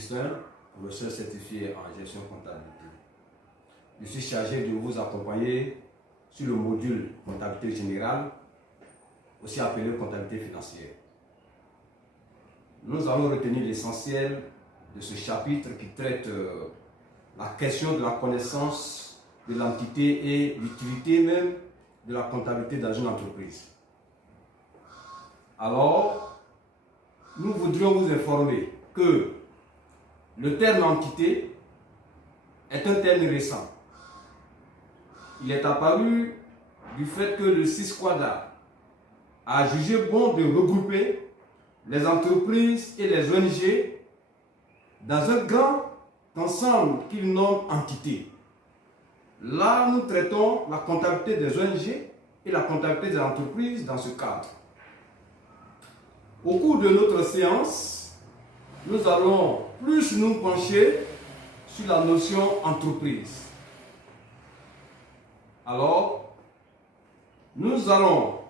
Augustin, professeur certifié en gestion comptabilité. Je suis chargé de vous accompagner sur le module comptabilité générale, aussi appelé comptabilité financière. Nous allons retenir l'essentiel de ce chapitre qui traite la question de la connaissance de l'entité et l'utilité même de la comptabilité dans une entreprise. Alors, nous voudrions vous informer que le terme entité est un terme récent. Il est apparu du fait que le CISQUADA a jugé bon de regrouper les entreprises et les ONG dans un grand ensemble qu'il nomme entité. Là, nous traitons la comptabilité des ONG et la comptabilité des entreprises dans ce cadre. Au cours de notre séance, nous allons plus nous pencher sur la notion entreprise. Alors, nous allons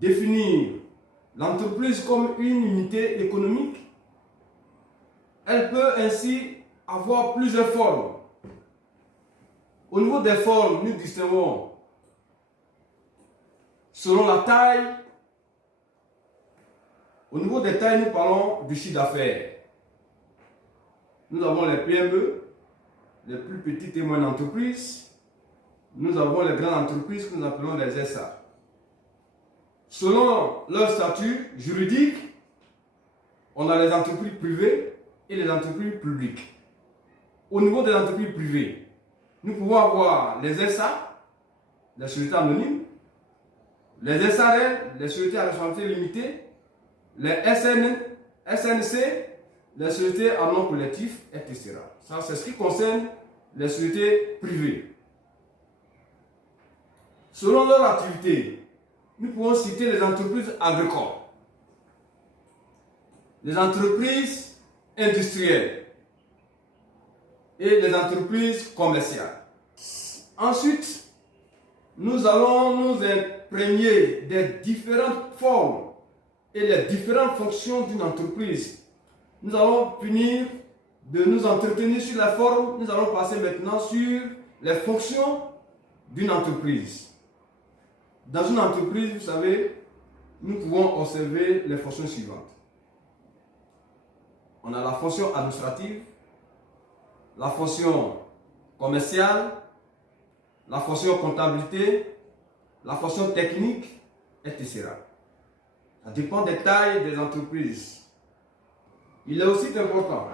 définir l'entreprise comme une unité économique. Elle peut ainsi avoir plusieurs formes. Au niveau des formes, nous distinguons selon la taille. Au niveau des tailles, nous parlons du chiffre d'affaires. Nous avons les PME, les plus petites et moyennes entreprises. Nous avons les grandes entreprises que nous appelons les SA. Selon leur statut juridique, on a les entreprises privées et les entreprises publiques. Au niveau des entreprises privées, nous pouvons avoir les SA, les sociétés anonymes, les SARL, les sociétés à responsabilité limitée, les SNC, les sociétés à nom collectif, etc. Ça, c'est ce qui concerne les sociétés privées. Selon leur activité, nous pouvons citer les entreprises agricoles, les entreprises industrielles et les entreprises commerciales. Ensuite, nous allons nous imprégner des différentes formes et les différentes fonctions d'une entreprise. Nous allons finir de nous entretenir sur la forme. Nous allons passer maintenant sur les fonctions d'une entreprise. Dans une entreprise, vous savez, nous pouvons observer les fonctions suivantes. On a la fonction administrative, la fonction commerciale, la fonction comptabilité, la fonction technique, etc. Ça dépend des tailles des entreprises. Il est aussi important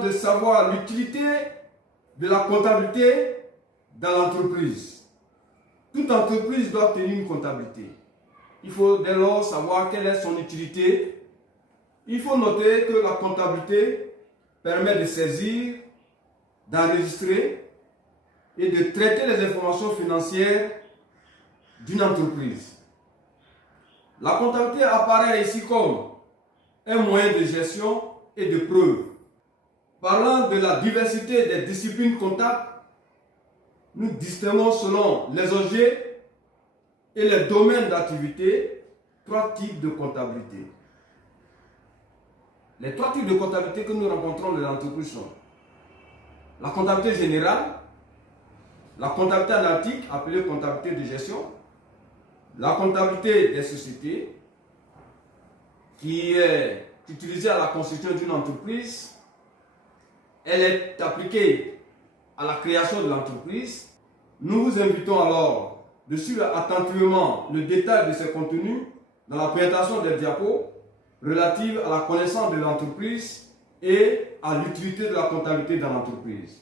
de savoir l'utilité de la comptabilité dans l'entreprise. Toute entreprise doit tenir une comptabilité. Il faut dès lors savoir quelle est son utilité. Il faut noter que la comptabilité permet de saisir, d'enregistrer et de traiter les informations financières d'une entreprise. La comptabilité apparaît ici comme un moyen de gestion et de preuve. Parlant de la diversité des disciplines comptables, nous distinguons selon les objets et les domaines d'activité 3 types de comptabilité. Les 3 types de comptabilité que nous rencontrons dans l'entreprise sont la comptabilité générale, la comptabilité analytique appelée comptabilité de gestion, la comptabilité des sociétés qui est utilisée à la constitution d'une entreprise. Elle est appliquée à la création de l'entreprise. Nous vous invitons alors de suivre attentivement le détail de ces contenus dans la présentation des diapos relatives à la connaissance de l'entreprise et à l'utilité de la comptabilité dans l'entreprise.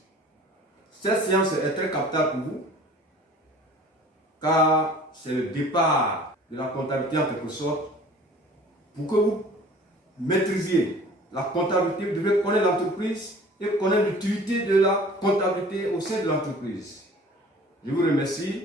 Cette séance est très capitale pour vous car c'est le départ de la comptabilité en quelque sorte. Pour que vous maîtrisiez la comptabilité, vous devez connaître l'entreprise et connaître l'utilité de la comptabilité au sein de l'entreprise. Je vous remercie.